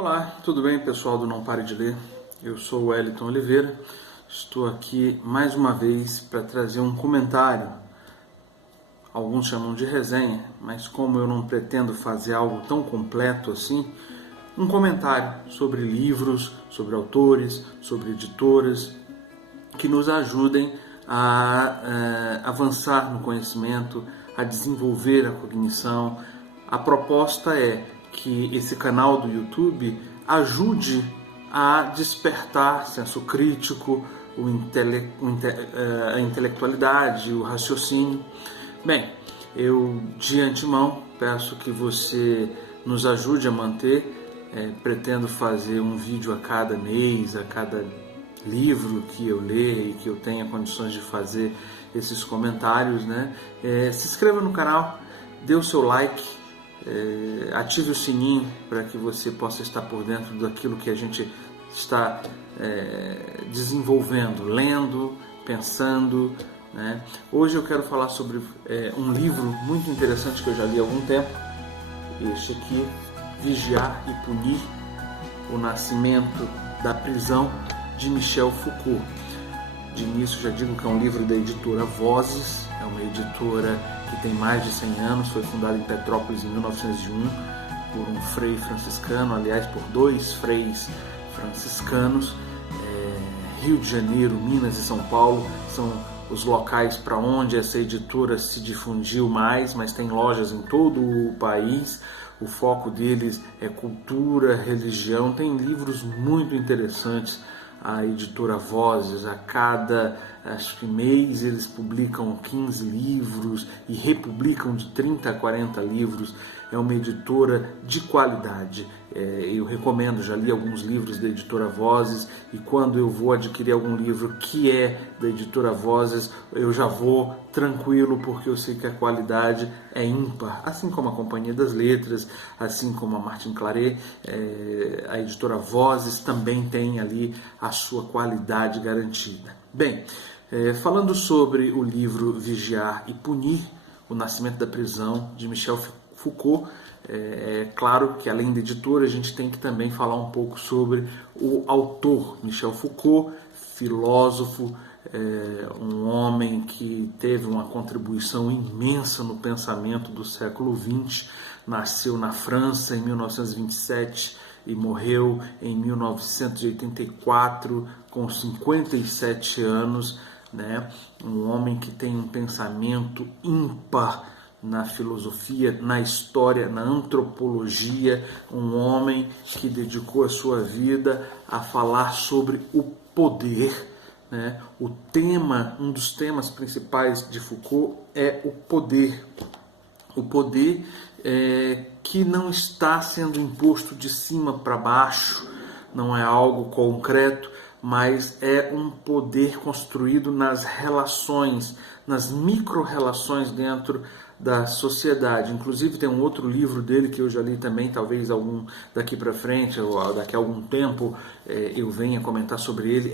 Olá, tudo bem, pessoal do Não Pare de Ler? Eu sou o Wellington Oliveira, estou aqui mais uma vez para trazer um comentário. Alguns chamam de resenha, mas como eu não pretendo fazer algo tão completo assim, um comentário sobre livros, sobre autores, sobre editoras, que nos ajudem a avançar no conhecimento, a desenvolver a cognição. A proposta é que esse canal do YouTube ajude a despertar senso crítico, a intelectualidade, o raciocínio. Bem, eu de antemão peço que você nos ajude a manter. Pretendo fazer um vídeo a cada mês, a cada livro que eu ler e que eu tenha condições de fazer esses comentários, né? Se inscreva no canal, dê o seu like, ative o sininho para que você possa estar por dentro daquilo que a gente está desenvolvendo, lendo, pensando, né? Hoje eu quero falar sobre um livro muito interessante que eu já li há algum tempo, este aqui, Vigiar e Punir, o nascimento da prisão, de Michel Foucault. De início já digo que é um livro da editora Vozes, é uma editora que tem mais de 100 anos, foi fundada em Petrópolis em 1901 por um frei franciscano, aliás por dois freis franciscanos. Rio de Janeiro, Minas e São Paulo são os locais para onde essa editora se difundiu mais, mas tem lojas em todo o país. O foco deles é cultura, religião, tem livros muito interessantes. A editora Vozes, a cada mês eles publicam 15 livros e republicam de 30 a 40 livros. É uma editora de qualidade. Eu recomendo, já li alguns livros da editora Vozes, e quando eu vou adquirir algum livro que é da editora Vozes, eu já vou tranquilo, porque eu sei que a qualidade é ímpar, assim como a Companhia das Letras, assim como a Martin Claret. A editora Vozes também tem ali a sua qualidade garantida. Bem, falando sobre o livro Vigiar e Punir, o nascimento da prisão, de Michel Foucault, é claro que além da editora a gente tem que também falar um pouco sobre o autor. Michel Foucault, filósofo, um homem que teve uma contribuição imensa no pensamento do século XX, nasceu na França em 1927 e morreu em 1984 com 57 anos, né? Um homem que tem um pensamento ímpar na filosofia, na história, na antropologia, um homem que dedicou a sua vida a falar sobre o poder, né? Um dos temas principais de Foucault é o poder. O poder que não está sendo imposto de cima para baixo, não é algo concreto, mas é um poder construído nas relações, nas micro-relações dentro da sociedade. Inclusive tem um outro livro dele que eu já li também, talvez algum daqui para frente, ou daqui a algum tempo eu venha comentar sobre ele,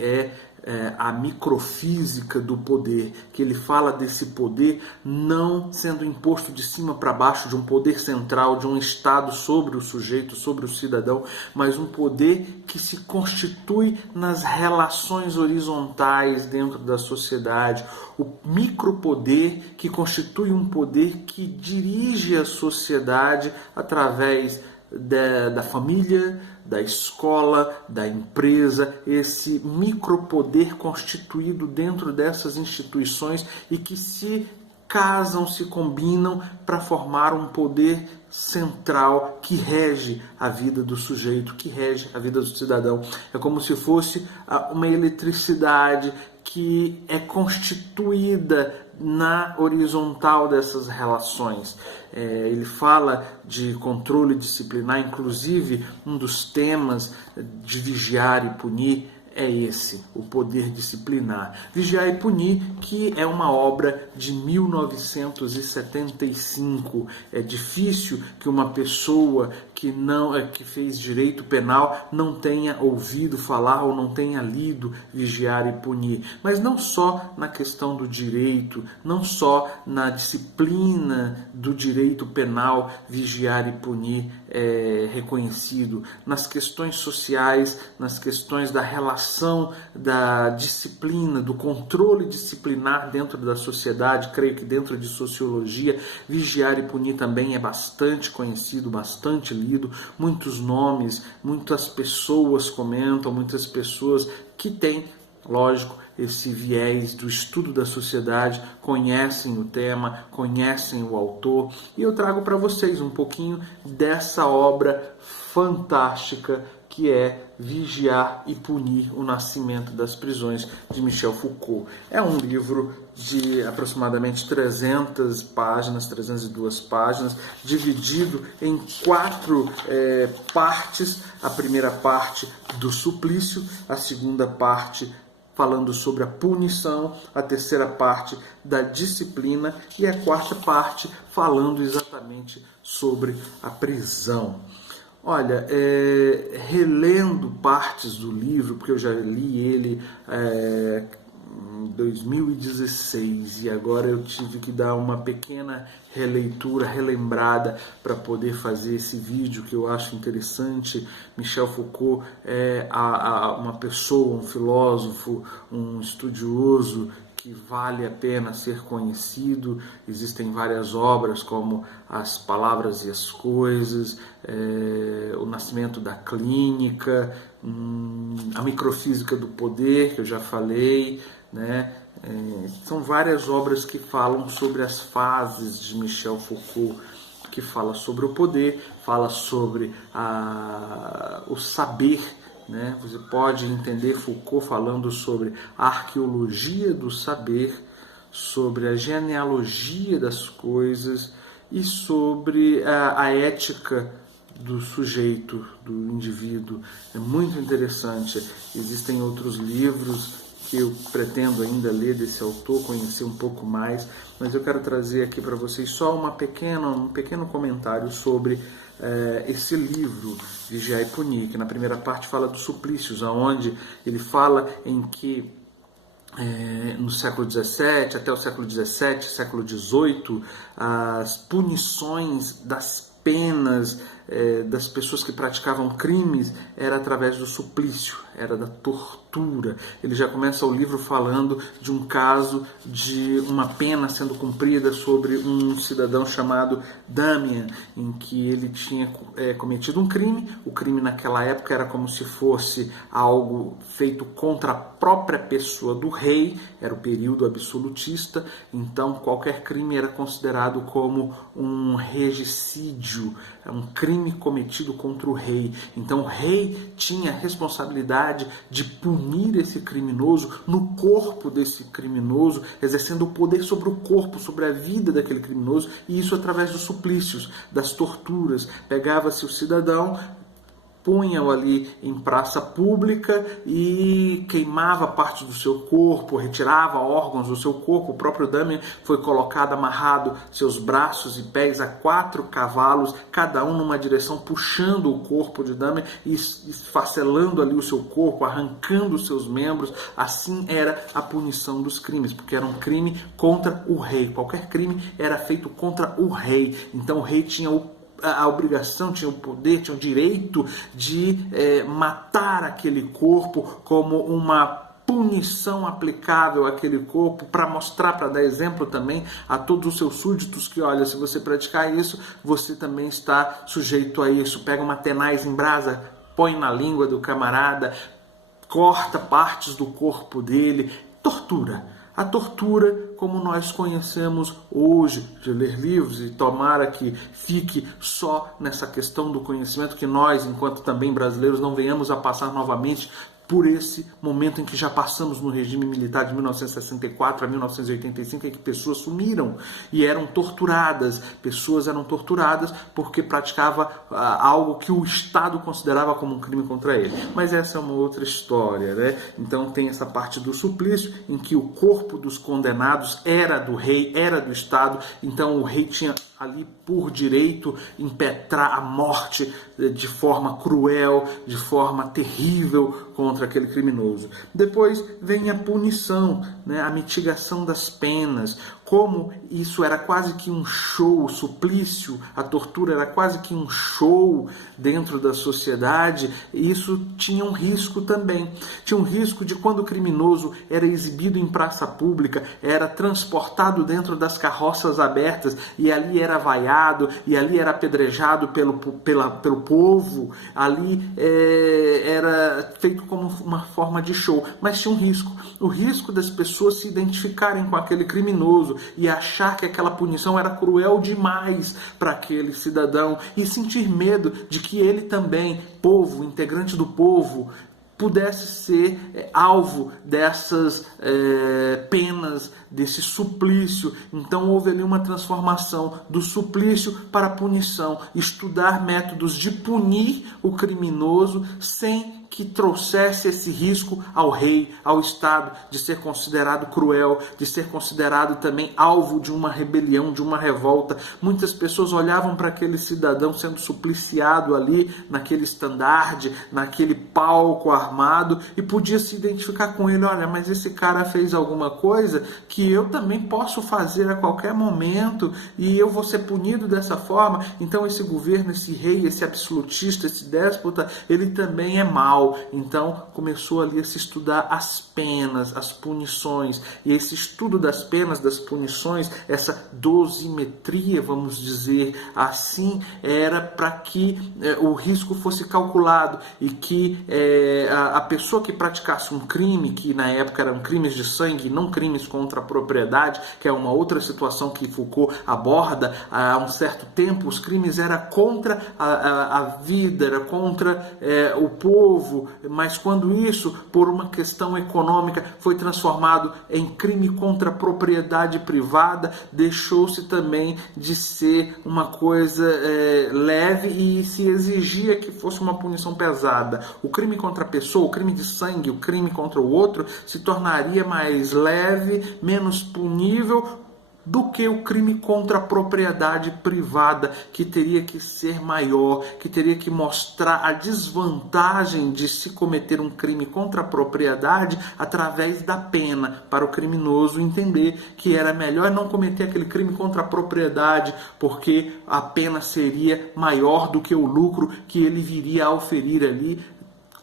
a microfísica do poder, que ele fala desse poder não sendo imposto de cima para baixo, de um poder central, de um Estado sobre o sujeito, sobre o cidadão, mas um poder que se constitui nas relações horizontais dentro da sociedade, o micropoder que constitui um poder que dirige a sociedade através da família, da escola, da empresa, esse micropoder constituído dentro dessas instituições e que se casam, se combinam para formar um poder central que rege a vida do sujeito, que rege a vida do cidadão. É como se fosse uma eletricidade que é constituída na horizontal dessas relações. Ele fala de controle disciplinar, inclusive um dos temas de Vigiar e Punir é esse, o poder disciplinar. Vigiar e Punir, que é uma obra de 1975. É difícil que uma pessoa que fez direito penal não tenha ouvido falar ou não tenha lido Vigiar e Punir. Mas não só na questão do direito, não só na disciplina do direito penal, Vigiar e Punir é reconhecido. Nas questões sociais, nas questões da relação, da disciplina, do controle disciplinar dentro da sociedade, creio que dentro de sociologia, Vigiar e Punir também é bastante conhecido, bastante lido, muitos nomes, muitas pessoas comentam, muitas pessoas que têm, lógico, esse viés do estudo da sociedade, conhecem o tema, conhecem o autor, e eu trago para vocês um pouquinho dessa obra fantástica que é Vigiar e Punir, o Nascimento das Prisões, de Michel Foucault. É um livro de aproximadamente 300 páginas, 302 páginas, dividido em 4 partes. A primeira parte do suplício, a segunda parte falando sobre a punição, a terceira parte da disciplina e a quarta parte falando exatamente sobre a prisão. Olha, relendo partes do livro, porque eu já li ele em 2016 e agora eu tive que dar uma pequena releitura, relembrada para poder fazer esse vídeo que eu acho interessante. Michel Foucault é uma pessoa, um filósofo, um estudioso que vale a pena ser conhecido. Existem várias obras como As Palavras e as Coisas, O Nascimento da Clínica, A Microfísica do Poder, que eu já falei, né? São várias obras que falam sobre as fases de Michel Foucault, que fala sobre o poder, fala sobre o saber, né? Você pode entender Foucault falando sobre a arqueologia do saber, sobre a genealogia das coisas e sobre a ética do sujeito, do indivíduo. É muito interessante. Existem outros livros que eu pretendo ainda ler desse autor, conhecer um pouco mais, mas eu quero trazer aqui para vocês só um pequeno comentário sobre esse livro, Vigiar e Punir, que na primeira parte fala dos suplícios, onde ele fala em que no século XVII, até o século XVII, século XVIII, as punições das penas das pessoas que praticavam crimes era através do suplício, era da tortura. Ele já começa o livro falando de um caso de uma pena sendo cumprida sobre um cidadão chamado Damien, em que ele tinha cometido um crime. O crime naquela época era como se fosse algo feito contra a própria pessoa do rei, era o período absolutista, então qualquer crime era considerado como um regicídio, um crime cometido contra o rei. Então o rei tinha a responsabilidade de punir esse criminoso no corpo desse criminoso, exercendo o poder sobre o corpo, sobre a vida daquele criminoso, e isso através dos suplícios, das torturas. Pegava-se o cidadão, punha-o ali em praça pública e queimava parte do seu corpo, retirava órgãos do seu corpo. O próprio Damien foi colocado, amarrado, seus braços e pés a 4 cavalos, cada um numa direção, puxando o corpo de Damien e esfacelando ali o seu corpo, arrancando os seus membros. Assim era a punição dos crimes, porque era um crime contra o rei. Qualquer crime era feito contra o rei. Então o rei tinha a obrigação, tinha o poder, tinha o direito de matar aquele corpo como uma punição aplicável àquele corpo, para mostrar, para dar exemplo também a todos os seus súditos que, olha, se você praticar isso, você também está sujeito a isso. Pega uma tenaz em brasa, põe na língua do camarada, corta partes do corpo dele, tortura. A tortura, como nós conhecemos hoje, de ler livros, e tomara que fique só nessa questão do conhecimento, que nós, enquanto também brasileiros, não venhamos a passar novamente por esse momento em que já passamos no regime militar de 1964 a 1985, em que pessoas sumiram e eram torturadas. Pessoas eram torturadas porque praticava algo que o Estado considerava como um crime contra ele. Mas essa é uma outra história, né? Então tem essa parte do suplício, em que o corpo dos condenados era do rei, era do Estado. Então o rei tinha ali por direito impetrar a morte de forma cruel, de forma terrível contra aquele criminoso. Depois vem a punição, né? A mitigação das penas. Como isso era quase que um show, o suplício, a tortura era quase que um show dentro da sociedade, isso tinha um risco também. Tinha um risco de quando o criminoso era exibido em praça pública, era transportado dentro das carroças abertas e ali era vaiado, e ali era apedrejado pelo povo, ali era feito como uma forma de show. Mas tinha um risco. O risco das pessoas se identificarem com aquele criminoso e achar que aquela punição era cruel demais para aquele cidadão e sentir medo de que ele também, povo, integrante do povo, pudesse ser alvo dessas penas, desse suplício. Então houve ali uma transformação do suplício para a punição, estudar métodos de punir o criminoso sem que trouxesse esse risco ao rei, ao Estado, de ser considerado cruel, de ser considerado também alvo de uma rebelião, de uma revolta. Muitas pessoas olhavam para aquele cidadão sendo supliciado ali, naquele estandarte, naquele palco armado, e podia se identificar com ele. Olha, mas esse cara fez alguma coisa que eu também posso fazer a qualquer momento, e eu vou ser punido dessa forma. Então esse governo, esse rei, esse absolutista, esse déspota, ele também é mau. Então começou ali a se estudar as penas, as punições, e esse estudo das penas, das punições, essa dosimetria, vamos dizer assim, era para que o risco fosse calculado e que a pessoa que praticasse um crime, que na época eram crimes de sangue, não crimes contra a propriedade, que é uma outra situação que Foucault aborda há um certo tempo, os crimes eram contra a vida, era contra o povo, mas quando isso, por uma questão econômica, foi transformado em crime contra a propriedade privada, deixou-se também de ser uma coisa leve e se exigia que fosse uma punição pesada. O crime contra a pessoa, o crime de sangue, o crime contra o outro, se tornaria mais leve, menos punível do que o crime contra a propriedade privada, que teria que ser maior, que teria que mostrar a desvantagem de se cometer um crime contra a propriedade através da pena, para o criminoso entender que era melhor não cometer aquele crime contra a propriedade, porque a pena seria maior do que o lucro que ele viria a oferir ali,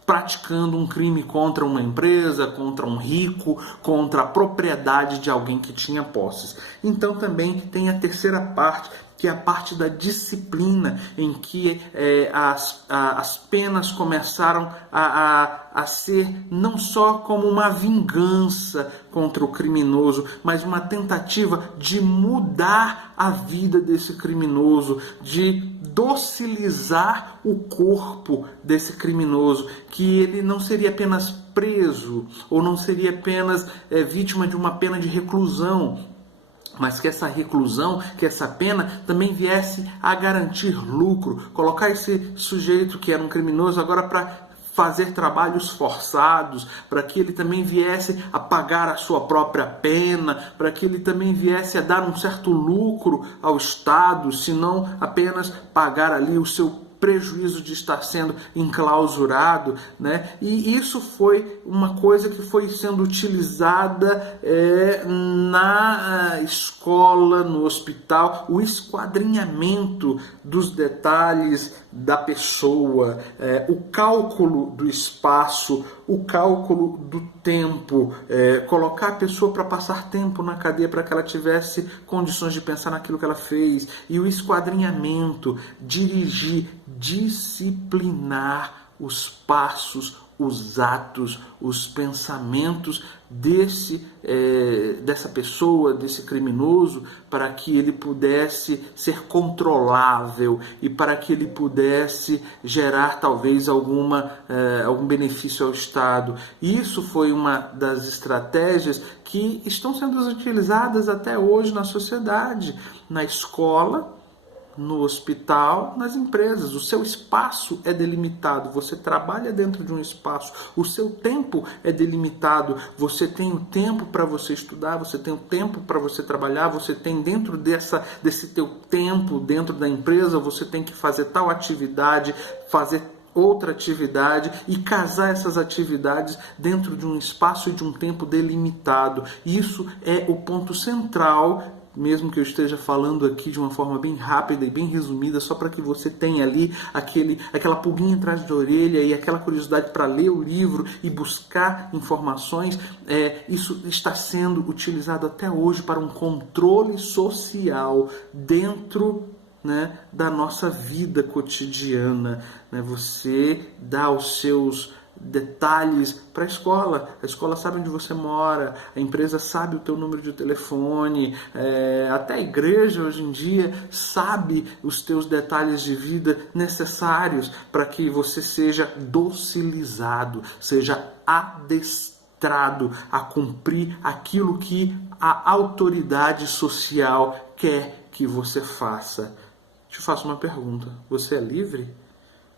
praticando um crime contra uma empresa, contra um rico, contra a propriedade de alguém que tinha posses. Então também tem a terceira parte, que é a parte da disciplina, em que as penas começaram a ser não só como uma vingança contra o criminoso, mas uma tentativa de mudar a vida desse criminoso, de docilizar o corpo desse criminoso, que ele não seria apenas preso, ou não seria apenas vítima de uma pena de reclusão, mas que essa reclusão, que essa pena também viesse a garantir lucro, colocar esse sujeito que era um criminoso agora para fazer trabalhos forçados, para que ele também viesse a pagar a sua própria pena, para que ele também viesse a dar um certo lucro ao Estado, se não apenas pagar ali o seu prejuízo de estar sendo enclausurado, né? E isso foi uma coisa que foi sendo utilizada na escola, no hospital, o esquadrinhamento dos detalhes da pessoa, o cálculo do espaço, o cálculo do tempo, colocar a pessoa para passar tempo na cadeia para que ela tivesse condições de pensar naquilo que ela fez, e o esquadrinhamento, dirigir, disciplinar os passos, os atos, os pensamentos dessa pessoa, desse criminoso, para que ele pudesse ser controlável e para que ele pudesse gerar talvez algum benefício ao Estado. Isso foi uma das estratégias que estão sendo utilizadas até hoje na sociedade, na escola, no hospital, nas empresas. O seu espaço é delimitado, você trabalha dentro de um espaço, o seu tempo é delimitado, você tem o tempo para você estudar, você tem o tempo para você trabalhar, você tem dentro desse teu tempo, dentro da empresa, você tem que fazer tal atividade, fazer outra atividade e casar essas atividades dentro de um espaço e de um tempo delimitado. Isso é o ponto central, mesmo que eu esteja falando aqui de uma forma bem rápida e bem resumida, só para que você tenha ali aquela pulguinha atrás da orelha e aquela curiosidade para ler o livro e buscar informações. Isso está sendo utilizado até hoje para um controle social dentro, né, da nossa vida cotidiana. Né? Você dá os seus detalhes para a escola sabe onde você mora, a empresa sabe o teu número de telefone, até a igreja hoje em dia sabe os teus detalhes de vida necessários para que você seja docilizado, seja adestrado a cumprir aquilo que a autoridade social quer que você faça. Te faço uma pergunta: você é livre?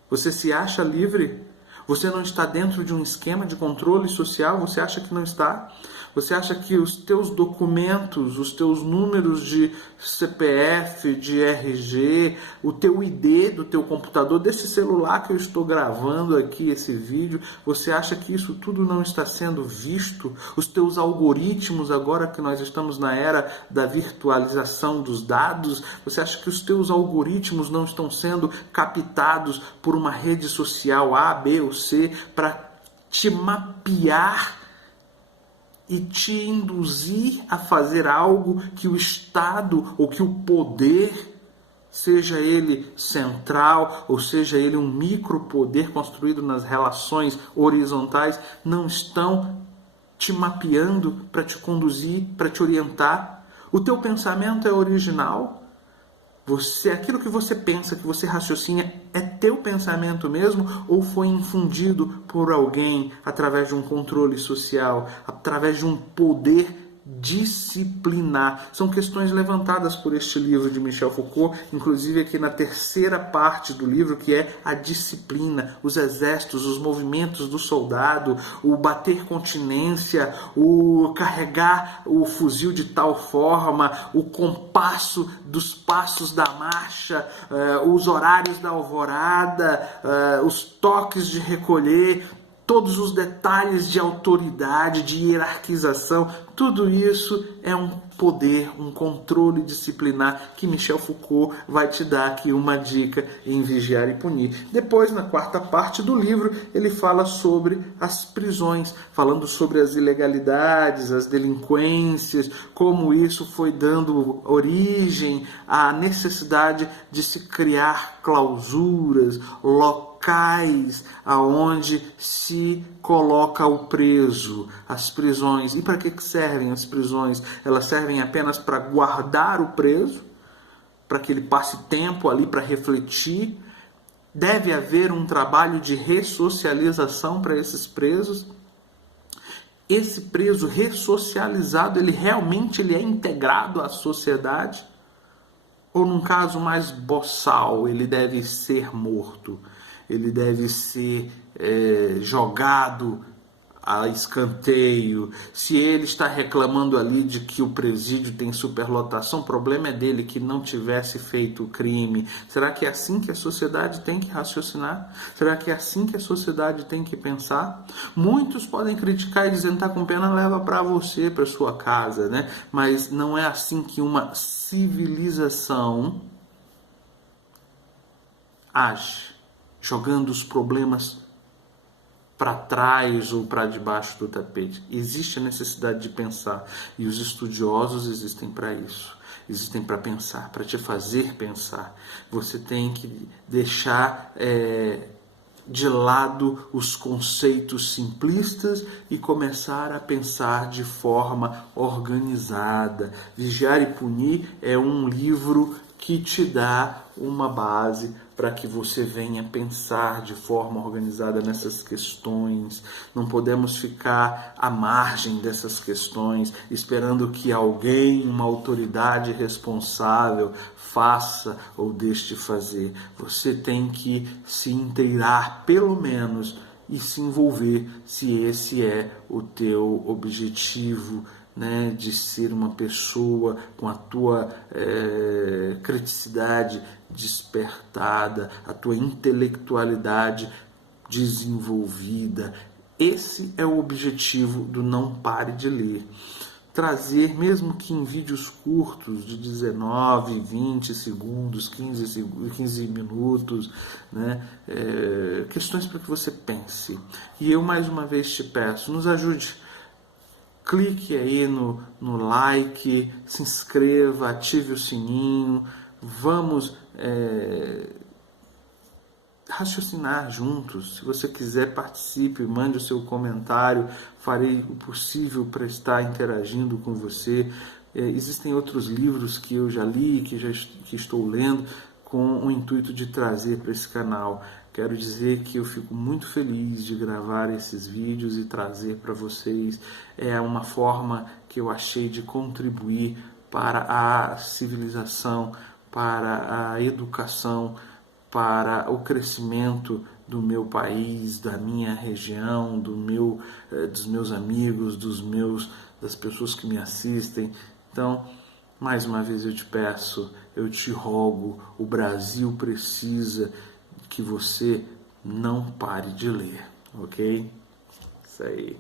Você se acha livre? Você não está dentro de um esquema de controle social? Você acha que não está? Você acha que os teus documentos, os teus números de CPF, de RG, o teu ID do teu computador, desse celular que eu estou gravando aqui esse vídeo, você acha que isso tudo não está sendo visto? Os teus algoritmos, agora que nós estamos na era da virtualização dos dados, você acha que os teus algoritmos não estão sendo captados por uma rede social A, B ou C para te mapear e te induzir a fazer algo que o Estado ou que o poder, seja ele central ou seja ele um micropoder construído nas relações horizontais, não estão te mapeando para te conduzir, para te orientar? O teu pensamento é original? Aquilo que você pensa, que você raciocina, é teu pensamento mesmo ou foi infundido por alguém através de um controle social, através de um poder disciplinar? São questões levantadas por este livro de Michel Foucault, inclusive aqui na terceira parte do livro, que é a disciplina, os exércitos, os movimentos do soldado, o bater continência, o carregar o fuzil de tal forma, o compasso dos passos da marcha, os horários da alvorada, os toques de recolher, todos os detalhes de autoridade, de hierarquização, tudo isso é um poder, um controle disciplinar que Michel Foucault vai te dar aqui uma dica em Vigiar e Punir. Depois, na quarta parte do livro, ele fala sobre as prisões, falando sobre as ilegalidades, as delinquências, como isso foi dando origem à necessidade de se criar clausuras, locais aonde se coloca o preso, as prisões. E para que servem as prisões? Elas servem apenas para guardar o preso, para que ele passe tempo ali para refletir. Deve haver um trabalho de ressocialização para esses presos. Esse preso ressocializado, ele realmente é integrado à sociedade? Ou num caso mais boçal, ele deve ser morto? Ele deve ser jogado a escanteio? Se ele está reclamando ali de que o presídio tem superlotação, o problema é dele, que não tivesse feito o crime. Será que é assim que a sociedade tem que raciocinar? Será que é assim que a sociedade tem que pensar? Muitos podem criticar e dizer: não está com pena, leva para você, para sua casa, né? Mas não é assim que uma civilização age, jogando os problemas para trás ou para debaixo do tapete. Existe a necessidade de pensar, e os estudiosos existem para isso. Existem para pensar, para te fazer pensar. Você tem que deixar de lado os conceitos simplistas e começar a pensar de forma organizada. Vigiar e Punir é um livro que te dá uma base para que você venha pensar de forma organizada nessas questões. Não podemos ficar à margem dessas questões, esperando que alguém, uma autoridade responsável, faça ou deixe de fazer. Você tem que se inteirar, pelo menos, e se envolver, se esse é o teu objetivo, né, de ser uma pessoa com a tua criticidade despertada, a tua intelectualidade desenvolvida. Esse é o objetivo do Não Pare de Ler. Trazer, mesmo que em vídeos curtos de 19, 20 segundos, 15 minutos, né, questões para que você pense. E eu mais uma vez te peço, nos ajude. Clique aí no like, se inscreva, ative o sininho, vamos raciocinar juntos. Se você quiser, participe, mande o seu comentário, farei o possível para estar interagindo com você. Existem outros livros que eu já li, que estou lendo, com o intuito de trazer para esse canal. Quero dizer que eu fico muito feliz de gravar esses vídeos e trazer para vocês. É uma forma que eu achei de contribuir para a civilização, para a educação, para o crescimento do meu país, da minha região, dos meus amigos, das pessoas que me assistem. Então, mais uma vez eu te peço, eu te rogo, o Brasil precisa que você não pare de ler, ok? Isso aí.